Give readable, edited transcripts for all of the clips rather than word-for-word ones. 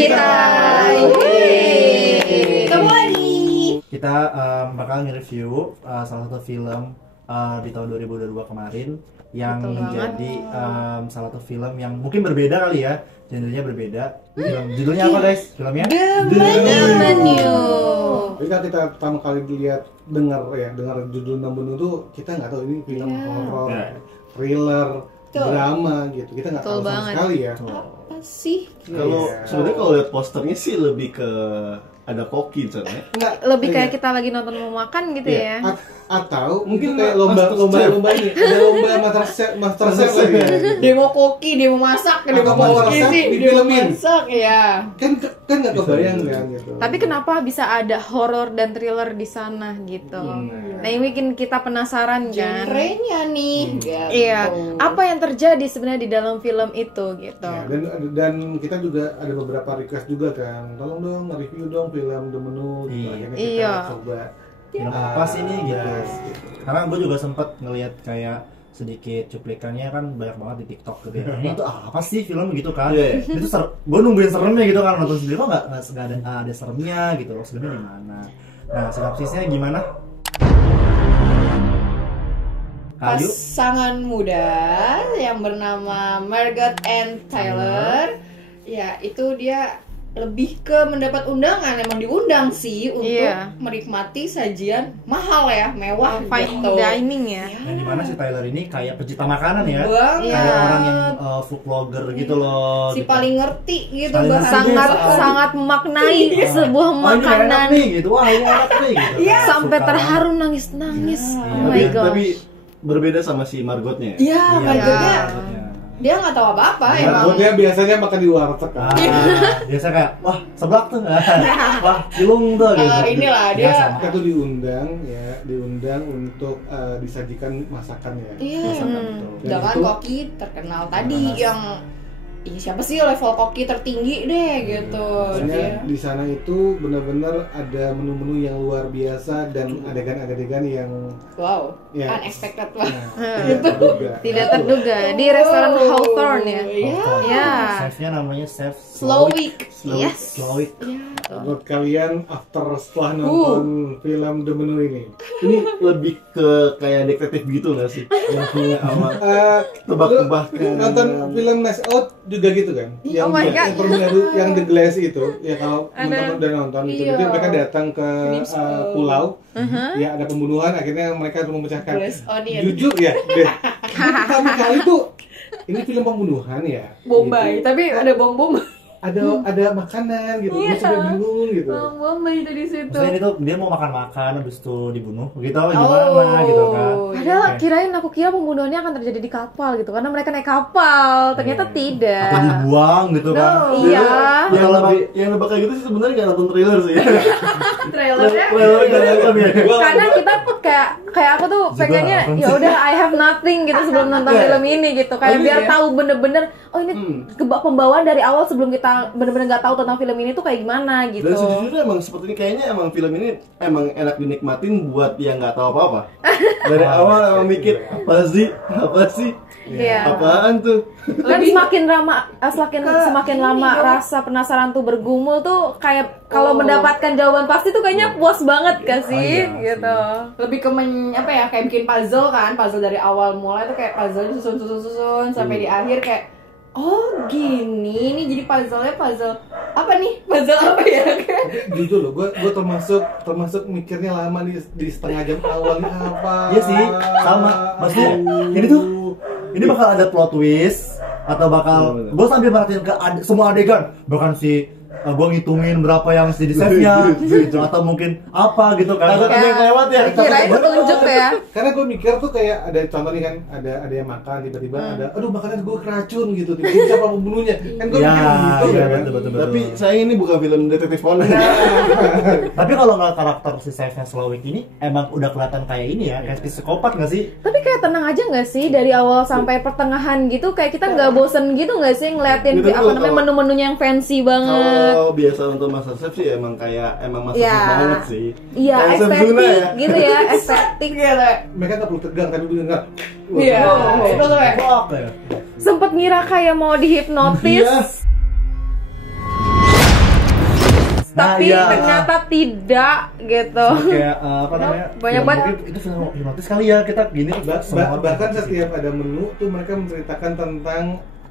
kita. Ketemu lagi. Kita bakal nge-review salah satu film di tahun 2022 kemarin yang Betul menjadi salah satu film yang mungkin berbeda kali ya, genrenya berbeda. Judulnya apa guys? Filmnya? The Menu. Jadi kalau kita pertama kali dengar judul The Menu itu kita nggak tahu ini film horor, thriller, drama gitu. Kita nggak tahu sama sekali ya. Apa sih? Kalau sebenarnya kalau lihat posternya sih lebih ke ada koki misalnya. Lebih kayak kita lagi nonton mau makan gitu ya. Atau mungkin kayak lomba ini, ada lomba master chef lagi. Demo koki, demo masak, demo koki sih, demo masak ya. Kan nggak kebayang kan gitu. Tapi kenapa bisa ada horor dan thriller di sana gitu? Nah, ini bikin kita penasaran kan. Genrenya nih. Iya. Apa yang terjadi sebenarnya di dalam film itu gitu? Ya, dan kita juga ada beberapa request juga kan. Tolong dong review dong film The Menu gitu. Akhirnya kita coba Film apa sih ini gitu. Karena gue juga sempet ngelihat kayak sedikit cuplikannya kan banyak banget di TikTok gitu ya. Ini tuh apa sih film gitu kan? Itu gue nungguin seremnya gitu kan, nonton sendiri kok nggak ada seremnya gitu loh, sebenarnya di mana. Nah, sinopsisnya gimana? Pasangan muda yang bernama Margot and Tyler. Ya, itu dia lebih ke mendapat undangan, emang diundang sih untuk menikmati sajian mahal ya, mewah fine gitu. dining ya. Nah, di mana si Tyler ini kayak pecinta makanan ya? Banget. Kayak orang yang food blogger gitu loh. Si gitu. paling ngerti gitu Paling bahasa. Sangat memaknai sebuah Oh, ini enak makanan nih gitu. Wah, ini enak nih gitu. sampai Suka terharu nangis-nangis. Oh my Tapi gosh. berbeda sama si Margotnya. Iya, Margotnya dia nggak tahu apa-apa emang. Dia biasanya makan di warteg kan. Biasa kayak wah seblak tuh wah cilung tuh gitu. Inilah dia. Kita tuh diundang untuk disajikan masakan ya. Iya. Masakan itu. Dan Dengan itu koki terkenal tadi yang siapa sih level koki tertinggi deh gitu. Soalnya di sana itu benar-benar ada menu-menu yang luar biasa dan adegan-adegan yang Unexpected banget. Tidak terduga di restoran Hawthorne ya. Iya. Chefnya namanya Chef Slowick. Yes. Slowick. Buat kalian setelah nonton film The Menu ini, Ini lebih ke kayak detektif gitu nggak sih? Yang punya sama tebak-tebakan. nonton film Nice Out juga gitu kan? Yang Oh my God. yang terbaru yang The Glass itu, ya kalau teman-teman udah nonton itu, jadi mereka datang ke pulau, ya ada pembunuhan, akhirnya mereka harus memecahkan. Glass onion. Jujur ya, deh. Pertama kali tuh ini film pembunuhan ya. Bombay, gitu. tapi ada bom-bom. Ada makanan gitu, gue juga bingung gitu. Bombay itu di situ. Maksudnya ini tuh dia mau makan habis itu dibunuh gitu gimana gitu kan. Padahal aku kira pembunuhannya akan terjadi di kapal gitu karena mereka naik kapal. Ternyata tidak. Atau dibuang gitu kan. Iya. Yang nebak kayak gitu sih sebenarnya nggak nonton thriller sih. Trailernya. Trailer nggak nonton ya. Karena kita kayak aku tuh pengennya ya udah I have nothing gitu sebelum nonton film ini gitu. Kayak biar tahu bener-bener ini pembawaan dari awal sebelum kita bener-bener nggak tahu tentang film ini tuh kayak gimana gitu. Dan sejujurnya emang seperti ini kayaknya emang film ini emang enak dinikmatin buat yang nggak tahu apa-apa. Dari awal emang mikir apa sih? Iya. Apaan tuh? Kan semakin lama rasa penasaran tuh bergumul tuh kayak kalau mendapatkan jawaban pasti tuh kayaknya puas banget gak sih gitu. Lebih ke kayak bikin puzzle kan, puzzle dari awal mulai tuh kayak puzzle susun sampai di akhir kayak gini, ini jadi puzzle apa nih? Puzzle apa ya? Jujur loh, gue termasuk mikirnya lama di setengah jam awalnya apa. Iya sih, sama. Maksudnya ini bakal ada plot twist atau bakal gue sambil merhatiin ke semua adegan, bahkan si gue ngitungin berapa yang jadi save-nya gitu, atau mungkin apa gitu kan. Ada yang lewat ya. Kirain tunjuk ya. Karena gue mikir tuh kayak ada contoh nih kan, ada yang makan tiba-tiba ada aduh makanan gue keracun gitu, tiba-tiba siapa pembunuhnya. Kan gue mikir gitu iya, kan. betul. Tapi saya ini bukan film detektif Conan. Tapi kalau nggak karakter si Chefnya Slowick ini emang udah kelihatan kayak ini ya, kayak psikopat nggak sih? Tapi kayak tenang aja nggak sih dari awal sampai pertengahan gitu, kayak kita nggak bosen gitu nggak sih ngeliatin Gitu, menu-menunya yang fancy banget. Kalau biasa nonton MasterChef sih emang MasterChef banget sih. Iya, Kayak Chef estetik Zuna ya. gitu ya, estetik Gitu. Mereka nggak perlu tegang tapi gue dengar. Iya. Itu tuh kayak Apa ya? Sempet ngira kayak mau dihipnotis. Iya. tapi ternyata tidak gitu. Kayak apa namanya? Banyak banget. Itu film hipnotis kali ya kita gini. Bahkan setiap ada menu tuh mereka menceritakan tentang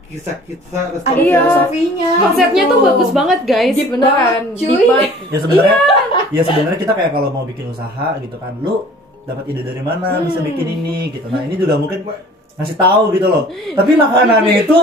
kisah-kisah ada filosofinya. Konsepnya tuh bagus banget guys, beneran. Ya sebenarnya kita kayak kalau mau bikin usaha gitu kan, lu dapat ide dari mana bisa bikin ini gitu. Nah ini juga mungkin ngasih tahu gitu loh. Tapi makanannya itu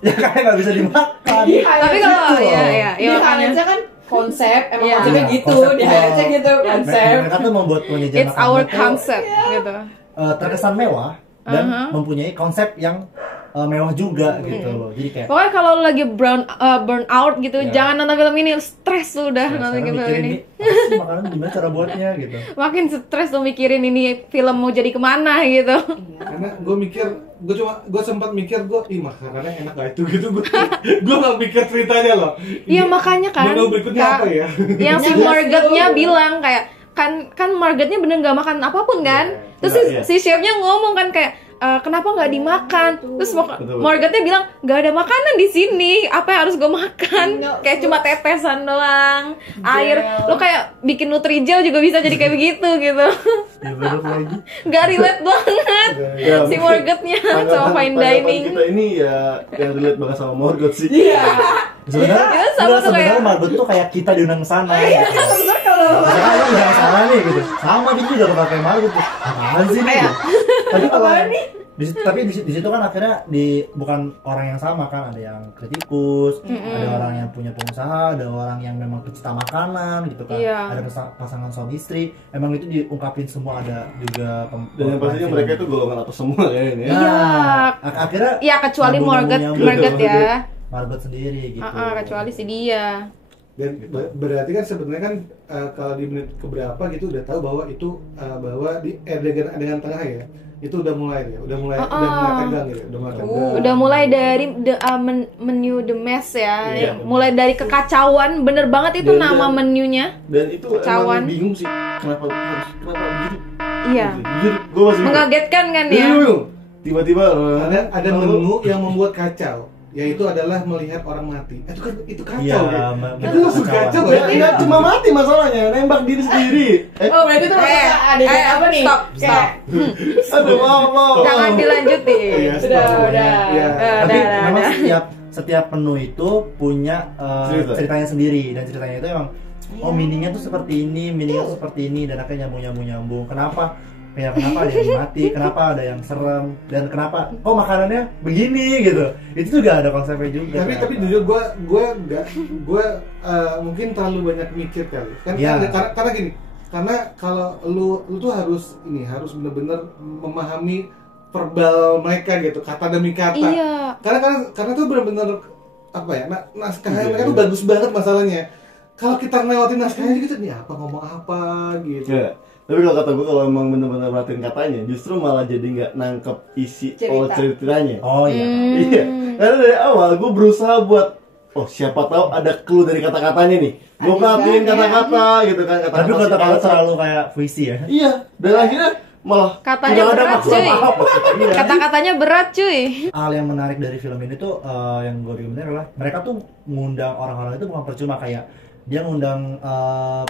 ya kayak nggak bisa dimakan. Tapi kalau ya makanya kan konsep konsepnya gitu, di HRC gitu konsep. Mereka tuh membuat penyajian it's our concept gitu. Terkesan mewah dan mempunyai konsep yang mewah juga gitu loh. Jadi kayak pokoknya kalau lu lagi burn out gitu, jangan nonton film ini, stres lu udah nonton film ini. Makanan gimana cara buatnya gitu. Makin stres lu mikirin ini film mau jadi kemana gitu. Karena gue sempat mikir makanannya enak gak itu gitu. Gue gak mikir ceritanya loh. Iya makanya kan. Menu berikutnya apa ya? Yang si Margaretnya bilang kayak kan Margaretnya bener nggak makan apapun kan. Terus si chefnya ngomong kan kayak kenapa nggak dimakan? Terus Margaretnya bilang nggak ada makanan di sini, apa yang harus gue makan? Kayak cuma tetesan doang, air. Lo kayak bikin Nutrijel juga bisa jadi kayak begitu gitu. Nggak relate banget si Margaretnya sama fine dining. Kita ini ya yang relate banget sama Margaret sih. Iya. Sebenarnya Margaret tuh kayak kita diundang ke sana. Misalnya lu jangan sana nih gitu. Sama gitu juga pakai Margaret tuh. Apaan sih nih? Tapi kalau di situ kan akhirnya bukan orang yang sama kan, ada yang kritikus, ada orang yang punya pengusaha, ada orang yang memang pecinta makanan gitu kan, ada pasangan suami istri, emang itu diungkapin semua, ada juga dan yang pastinya mereka itu golongan atas semua ya ini. Iya. Akhirnya ya kecuali Margaret ya. Margaret sendiri gitu. Kecuali si dia. Dan berarti kan sebenarnya kan kalau di menit keberapa gitu udah tahu bahwa itu bahwa di adegan tengah ya itu udah mulai tegang gitu, udah mulai dari menu the mess ya, mulai dari kekacauan, bener banget itu nama menunya. Dan itu kekacauan. Emang bingung sih kenapa begitu. Iya. Gue masih mengagetkan kan ya. Tiba-tiba ada menu yang membuat kacau, yaitu adalah melihat orang mati. Itu kacau ya. Itu langsung kacau ya. Enggak cuma mati masalahnya, nembak diri sendiri. Berarti itu ada apa nih? Stop. Aduh, mau. Jangan dilanjutin. Udah. Tapi memang setiap menu itu punya ceritanya sendiri, dan ceritanya itu emang meaningnya tuh seperti ini, dan akhirnya nyambung. Kenapa ada yang mati, kenapa ada yang serem, dan kenapa kok makanannya begini gitu. Itu juga ada konsepnya juga. Tapi jujur gue mungkin terlalu banyak mikir kali. Kan karena gini, karena kalau lu tuh harus benar-benar memahami verbal mereka gitu, kata demi kata. Iya. Karena tuh benar-benar apa ya? Naskahnya mereka tuh bagus banget masalahnya. Kalau kita ngelewatin naskahnya gitu, nih ngomong apa gitu. Yeah. Tapi kalau kata gue, kalau emang bener-bener perhatiin katanya, justru malah jadi nggak nangkep isi ceritanya. Oh iya. Iya. Karena dari awal gue berusaha buat, siapa tahu ada clue dari kata-katanya nih. Gue perhatiin kata-kata gitu kan. Tapi kata-kata terlalu kayak puisi ya. Iya. Dan akhirnya malah katanya berat cuy. Kata-katanya berat cuy. Hal yang menarik dari film ini tuh yang gue bilang adalah mereka tuh ngundang orang-orang itu bukan percuma, kayak dia ngundang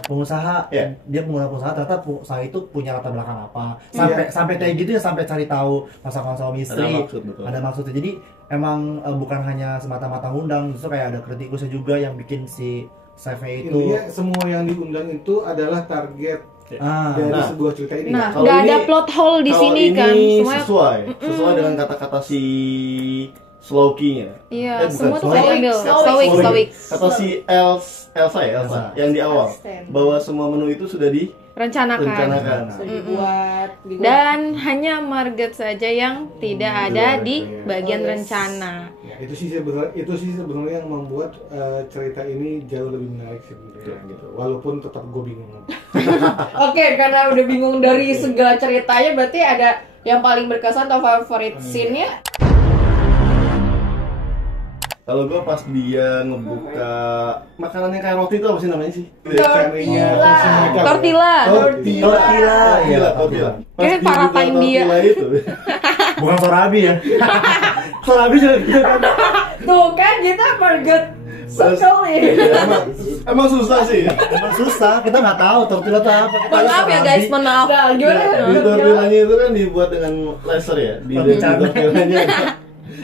pengusaha, dia mengundang pengusaha, ternyata pengusaha itu punya latar belakang apa, sampai kayak gitu ya, sampai cari tahu pasangan suami istri, ada maksudnya. Jadi emang bukan hanya semata-mata ngundang, justru kayak ada kritikusnya juga yang bikin si chefnya itu. Intinya semua yang diundang itu adalah target dari sebuah cerita ini. Nah, nggak ada plot hole di sini kan, semuanya sesuai dengan kata-kata si Slowkey-nya. Iya, semua tuh kayak ambil Stoic. Kata si Elsa yang di awal, bahwa semua menu itu sudah direncanakan. Dibuat. Dan hanya Margaret saja yang tidak ada di bagian rencana. Ya, itu sih sebenarnya yang membuat cerita ini jauh lebih menarik sebenarnya gitu. Walaupun tetap gue bingung. Oke, karena udah bingung dari segala ceritanya, berarti ada yang paling berkesan atau favorit scene-nya? Kalau gue pas dia ngebuka makanan yang kayak roti itu apa sih namanya sih? Tortilla. Kayak paratain dia. Bukan sorabi ya. Sorabi juga gitu kan. Tuh kan kita Margaret sekali. Emang susah sih. Emang susah, kita nggak tahu tortilla itu apa. Kita Mohon maaf ya guys, mohon maaf. Nah, gimana? Di tortillanya itu kan dibuat dengan laser ya. Di tortillanya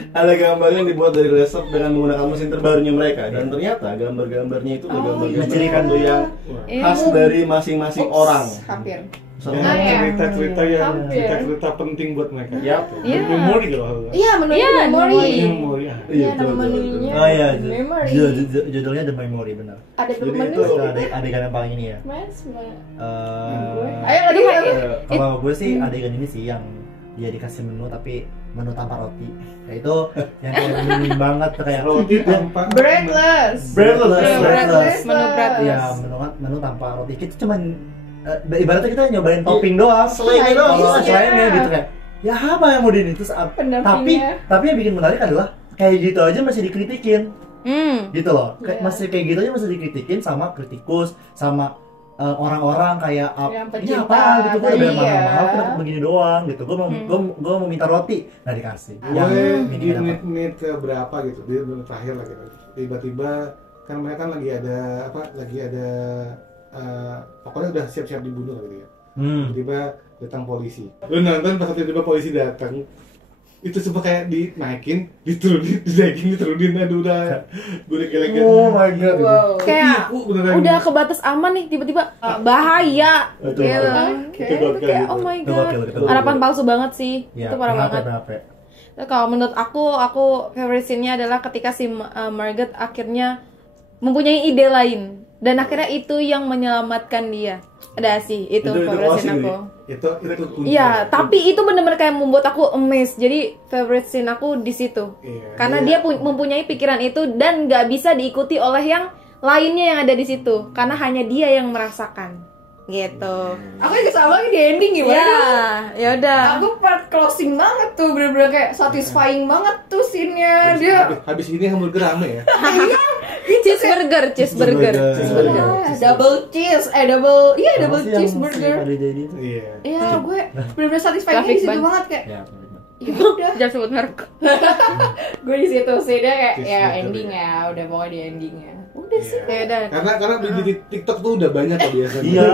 ada gambar yang dibuat dari laser dengan menggunakan mesin terbarunya mereka, dan ternyata gambar-gambarnya itu gambar-gambar yang khas dari masing-masing orang. Hampir. Cerita-cerita yang cerita penting buat mereka. Yap. Memori loh. Iya, memori. Memori. Iya, nama menunya. Oh iya, Memory. judulnya The Memory, benar. Ada Jadi menu. itu Adegan yang paling ini ya. Ayo lagi. Kalau gue sih adegan ini sih yang dia dikasih menu tapi menu tanpa roti. Ya itu yang kayak menu banget kayak Roti tanpa Breadless. breadless. Menu bread. Ya menu tanpa roti. Kita cuman ibaratnya kita nyobain topping doang, Selainnya doang, kalau selainnya gitu kan. Ya apa yang mau di ini terus tapi yang bikin menarik adalah kayak gitu aja masih dikritikin. Gitu loh. Masih kayak gitu aja masih dikritikin sama kritikus, sama orang-orang kayak Yang ini pecinta apa gitu, gue udah tadi, mahal ya. kenapa begini doang gitu, gue mau minta roti nggak dikasih. Yang di ini dapat. menit ke berapa gitu, di menit terakhir lah gitu. Tiba-tiba kan mereka kan lagi ada pokoknya udah siap-siap dibunuh gitu ya. Tiba-tiba datang polisi. Lu nonton pas tiba-tiba polisi datang, itu semua kayak dinaikin, diturunin, aduh udah gue udah geleng-geleng. Oh my god. Wow. Kayak udah ke batas aman nih, tiba-tiba bahaya. Betul. Gitu. Itu gokil Kayak gitu. oh my Itu god. gokil, itu Harapan gokil. palsu banget sih. Ya, Itu parah banget. berapa? Nah, kalau menurut aku favorite scene-nya adalah ketika si Margaret akhirnya mempunyai ide lain dan akhirnya itu yang menyelamatkan dia. Ada sih itu favorite scene aku. Itu kunci. Iya, tapi itu benar-benar kayak membuat aku amazed. Jadi favorite scene aku di situ. Iya, Karena dia mempunyai pikiran itu dan nggak bisa diikuti oleh yang lainnya yang ada di situ. Karena hanya dia yang merasakan. Gitu. Aku juga sama lagi di ending gimana? Ya, ya udah. Aku part closing banget tuh, bener-bener kayak satisfying banget tuh scene-nya dia. Habis ini hamburger rame ya. Cheeseburger. Double cheese, double cheeseburger. Iya. Iya, gue bener-bener satisfying di situ Grafik banget kayak. Ya, Ya udah, Jangan sebut merek. gue di situ sih dia kayak ya Cheeseburger, ending ya, udah pokoknya di endingnya. Udah sih. Ya udah. Karena di TikTok tuh udah banyak kok biasanya. Iya.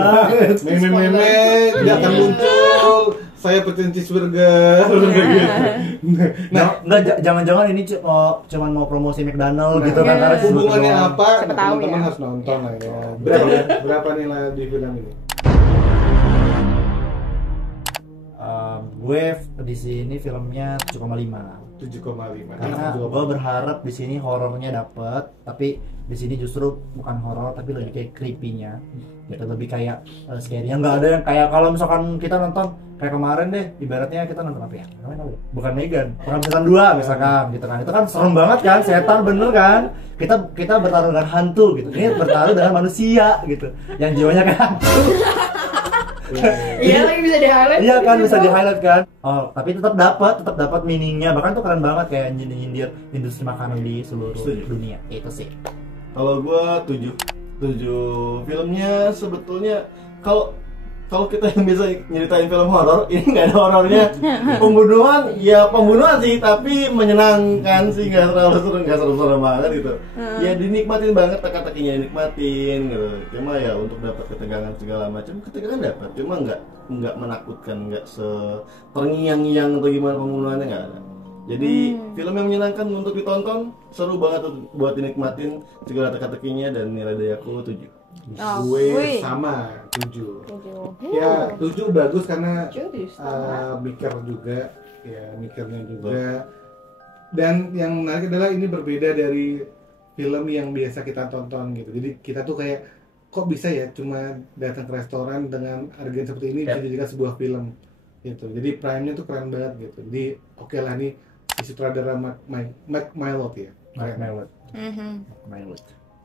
Meme-meme tidak akan muncul. Saya pesen cheeseburger. Nah, jangan-jangan ini cuman mau promosi McDonald gitu kan, karena Hubungannya doang. apa? Siapa tahu Teman-teman ya. harus nonton lah ya. Betul. Berapa nilai di film ini? Gue di sini filmnya 7,5. 7,5. Karena gue berharap di sini horornya dapet, tapi di sini justru bukan horor tapi lebih kayak creepy-nya. Gitu, lebih kayak scary-nya. Nggak ada yang kayak kalau misalkan kita nonton kayak kemarin deh, ibaratnya kita nonton apa ya? Namanya apa ya? Bukan Megan, bukan setan 2 misalkan gitu kan. Itu kan serem banget kan, setan bener kan. Kita bertarung dengan hantu gitu. Ini bertarung dengan manusia gitu. Yang jiwanya kayak hantu. Iya lagi bisa di highlight. Iya kan, bisa di highlight kan. Oh, tapi tetap dapat meaningnya. Bahkan tuh keren banget kayak nyindir industri makanan di seluruh dunia. Itu sih. Kalau gua 7 filmnya sebetulnya kalau kita yang bisa nyeritain film horor, ini nggak ada horornya. Pembunuhan sih, tapi menyenangkan sih, nggak seru-seru banget gitu. Ya dinikmatin banget, teka-tekinya dinikmatin gitu. Cuma ya untuk dapat ketegangan segala macam, ketegangan dapat, cuma nggak menakutkan, nggak terngiang-ngiang atau gimana pembunuhannya, nggak ada. Jadi film yang menyenangkan untuk ditonton, seru banget buat dinikmatin segala teka-tekinya, dan nilai dari aku 7. Gue sama 7. Ya 7 bagus karena mikirnya juga. Dan yang menarik adalah ini berbeda dari film yang biasa kita tonton gitu. Jadi kita tuh kayak kok bisa ya cuma datang ke restoran dengan adegan seperti ini bisa dijadikan sebuah film gitu. Jadi prime-nya tuh keren banget gitu. Jadi oke lah nih si sutradara Mike Mylod ya. Mike Mylod.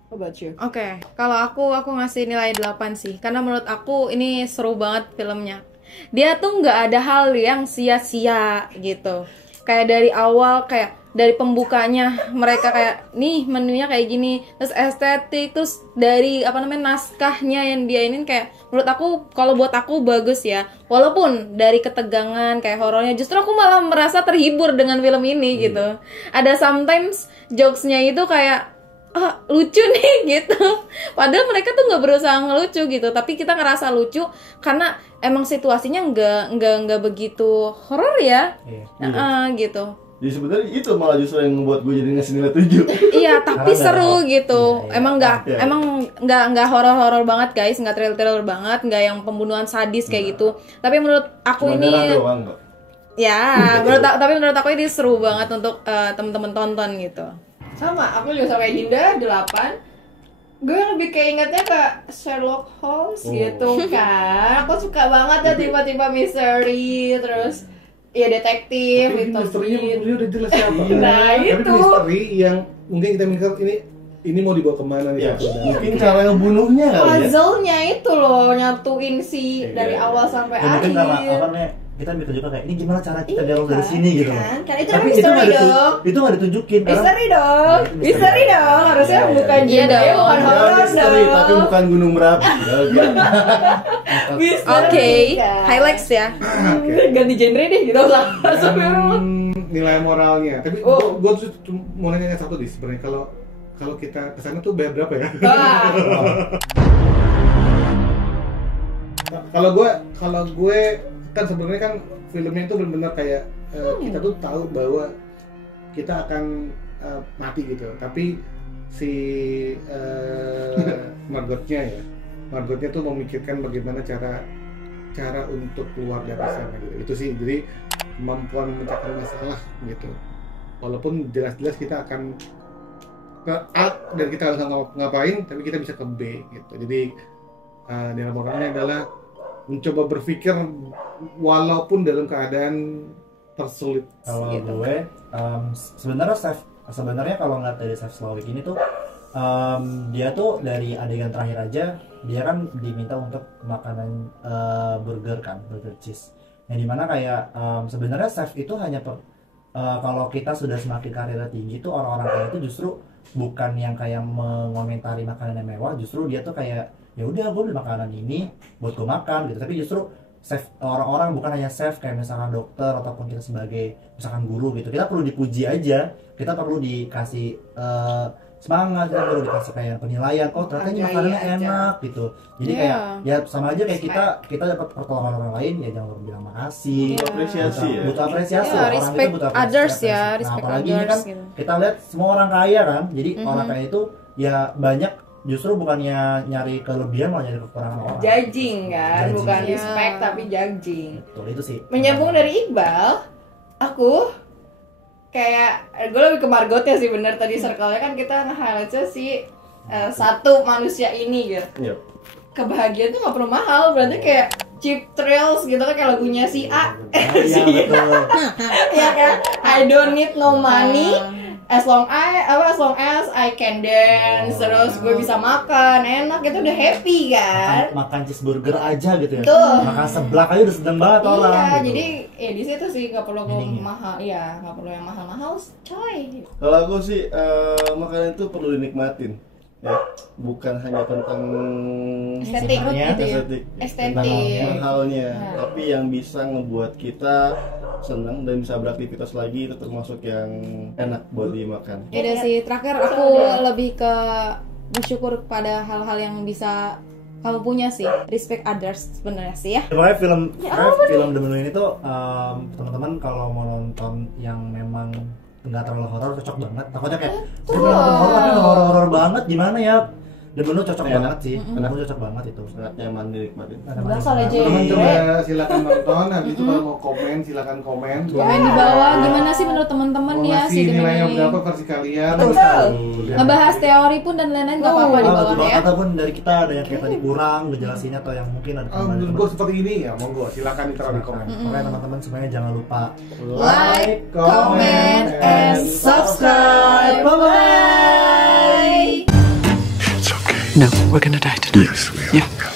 How about you? Oke, kalau aku ngasih nilai 8 sih. Karena menurut aku ini seru banget filmnya. Dia tuh nggak ada hal yang sia-sia gitu. Kayak dari awal, kayak dari pembukanya mereka kayak nih menunya kayak gini, terus estetik, terus dari naskahnya yang dia ini kayak menurut aku, kalau buat aku bagus ya. Walaupun dari ketegangan kayak horornya, justru aku malah merasa terhibur dengan film ini gitu. Ada sometimes jokesnya itu kayak lucu nih gitu. Padahal mereka tuh nggak berusaha ngelucu gitu, tapi kita ngerasa lucu karena emang situasinya nggak begitu horor ya. Gitu. Jadi sebenarnya itu malah justru yang membuat gue jadi ngasih nilai 7. Iya, tapi seru gitu. Emang nggak horor-horor banget guys, nggak thriller banget, nggak yang pembunuhan sadis kayak gitu. Tapi menurut aku Cuma ini doang, tapi menurut aku ini seru banget untuk temen-temen tonton gitu. Sama, aku juga sama kayak Dinda 8. Gue lebih kayak ingatnya ke Sherlock Holmes gitu kan. Aku suka banget ya tiba-tiba misteri, terus ya detektif tapi gitu. misterinya udah jelas siapa. Nah, Tapi itu. misteri yang mungkin kita mikir ini mau dibawa kemana nih? Ya, mungkin cara ngebunuhnya kali ya. Puzzle-nya itu loh, nyatuin dari awal sampai Ya, mungkin karena akhir. apa nih, kita mikir juga kayak ini gimana cara kita dialog dari sini gitu. Kan itu Tapi misteri dong. itu nggak ditunjukin karena Misteri dong. Ya, itu Misteri dong. Harusnya Iya, bukan iya genre, dong. bukan horor Misteri, dong. tapi bukan gunung berapi. Misteri, Oke, kan. highlights ya. Ganti genre deh gitu lah. Nilai moralnya. Tapi gue tuh mau nanya satu nih sebenarnya, kalau kita kesana tuh bayar berapa ya? Kalau gue kan sebenarnya kan filmnya itu benar-benar kayak kita tuh tahu bahwa kita akan mati gitu. Tapi si Margotnya tuh memikirkan bagaimana cara untuk keluar dari sana gitu. Itu sih, jadi kemampuan memecahkan masalah gitu. Walaupun jelas-jelas kita akan ke A dan kita harus ngapain, tapi kita bisa ke B gitu. Jadi nilai moralnya adalah mencoba berpikir walaupun dalam keadaan tersulit. kalau Gitu. gue sebenarnya kalau ngeliat dari Chef Slowik ini tuh dia tuh dari adegan terakhir aja dia kan diminta untuk makanan burger cheese, yang dimana kayak sebenarnya chef itu hanya kalau kita sudah semakin karirnya tinggi tuh orang-orang kaya itu justru bukan yang kayak mengomentari makanan yang mewah, justru dia tuh kayak ya udah gue beli makanan ini buat gue makan gitu. Tapi justru chef, orang-orang bukan hanya chef kayak misalkan dokter ataupun kita sebagai misalkan guru gitu, kita perlu dipuji aja, kita perlu dikasih semangat, kita perlu dikasih kayak penilaian, oh ternyata ini makanannya enak gitu. Jadi kayak ya sama aja kayak kita dapat pertolongan orang lain, ya jangan lupa bilang makasih, Apresiasi ya. butuh apresiasi. Ya, orang respect itu butuh others apresiasi. ya, Nah, respect apalagi ini others kan gitu. kita lihat semua orang kaya kan, jadi orang kaya itu ya banyak justru bukannya nyari kelebihan malah nyari kekurangan orang. Judging kan, Judging. bukan Iya. respect tapi judging. Betul, itu sih. Menyambung dari Iqbal, aku kayak gue lebih ke Margotnya sih, bener tadi circle-nya kan kita nge-highlightnya si satu manusia ini gitu. Yep. Kebahagiaan tuh gak perlu mahal, berarti kayak cheap thrills gitu kan, kayak lagunya si A. Iya betul. Ya kan, I don't need no money as long as I can dance, terus gue bisa makan enak, itu udah happy kan. Makan cheeseburger aja gitu ya. Tuh. Makan seblak aja udah seneng banget orang. Iya, gitu. jadi ya di situ sih nggak perlu Meaningnya. mahal, iya nggak perlu yang mahal-mahal, coy. Kalau aku sih makanan itu perlu dinikmatin, ya, bukan hanya tentang Estetik Sebenarnya, gitu ya. Estetik. mahalnya, Nah. tapi yang bisa ngebuat kita senang dan bisa beraktivitas lagi, itu termasuk yang enak buat dimakan. Ya udah sih, terakhir aku lebih ke bersyukur pada hal-hal yang bisa kamu punya sih, respect others sebenarnya sih ya. Pokoknya film The Menu ini tuh teman-teman kalau mau nonton yang memang nggak terlalu horor cocok banget. Takutnya kayak nonton horor tapi nggak horor banget gimana ya? The Menu cocok Enak. banget sih. The Menu cocok banget itu. Sangat nyaman dinikmatin. Bakal aja. Teman coba silakan nonton, habis itu kalau mau komen silakan komen. Komen di bawah gimana sih menurut teman-teman Mau ya ngasih si The Menu nilainya ini. berapa versi kalian? Betul. Ngebahas teori pun dan lain-lain nggak apa-apa di bawah ya. Ataupun dari kita ada yang kayak tadi kurang ngejelasinnya atau yang mungkin ada Menurut gue seperti ini ya, monggo silakan ditaruh di komen. Pokoknya teman-teman semuanya jangan lupa Like, comment, and subscribe. Bye-bye. No, we're gonna die today. Yes, we are. Yeah.